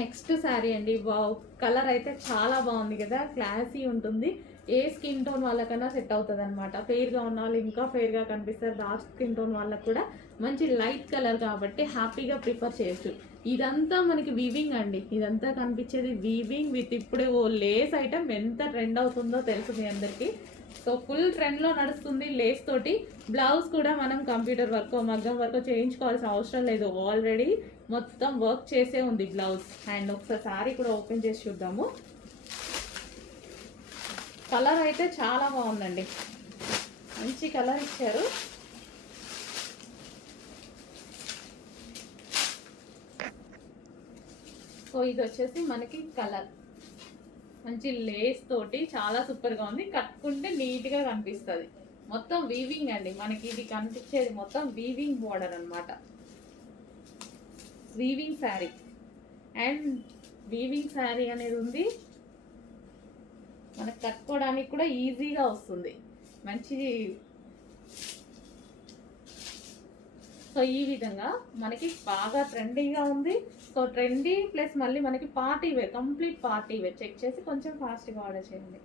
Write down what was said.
Next sari అండి. Wow, colour అయితే చాలా బాగుంది కదా, క్లాసీ ఉంటుంది. ఏ స్కిన్ టోన్ వాళ్ళకన్నా సెట్ అవుతుంది అనమాట. ఫెయిర్గా ఉన్న వాళ్ళు ఇంకా ఫెయిర్గా కనిపిస్తారు, డార్క్ స్కిన్ టోన్ వాళ్ళకు కూడా మంచి లైట్ కలర్ కాబట్టి హ్యాపీగా ప్రిఫర్ చేయొచ్చు. ఇదంతా మనకి వీవింగ్ అండి, ఇదంతా కనిపించేది వీవింగ్ విత్ ఇప్పుడు లేస్ ఐటమ్ ఎంత ట్రెండ్ అవుతుందో తెలుసు మీ అందరికీ. సో ఫుల్ ట్రెండ్లో నడుస్తుంది లేస్ తోటి. బ్లౌజ్ కూడా మనం కంప్యూటర్ వర్క్ మగ్గం వర్క్ చేయించుకోవాల్సిన అవసరం లేదు, ఆల్రెడీ మొత్తం వర్క్ చేసే ఉంది బ్లౌజ్. అండ్ ఒకసారి శారీ కూడా ఓపెన్ చేసి చూద్దాము. కలర్ అయితే చాలా బాగుందండి, మంచి కలర్ ఇచ్చారు. సో ఇది వచ్చేసి మనకి కలర్ మంచి లేస్ తోటి చాలా సూపర్గా ఉంది. కట్టుకుంటే నీట్గా కనిపిస్తుంది. మొత్తం వీవింగ్ అండి, మనకి ఇది కనిపించేది మొత్తం వీవింగ్ బోర్డర్ అనమాట. Weaving sari and weaving sari అనేది ఉంది. మనకు కట్టుకోవడానికి కూడా ఈజీగా వస్తుంది, మంచి. సో ఈ విధంగా మనకి బాగా ట్రెండీగా ఉంది. సో ట్రెండీ ప్లస్ మళ్ళీ మనకి party wear, complete party wear. Check చేసి కొంచెం ఫాస్ట్గా ఆర్డర్ చేయండి.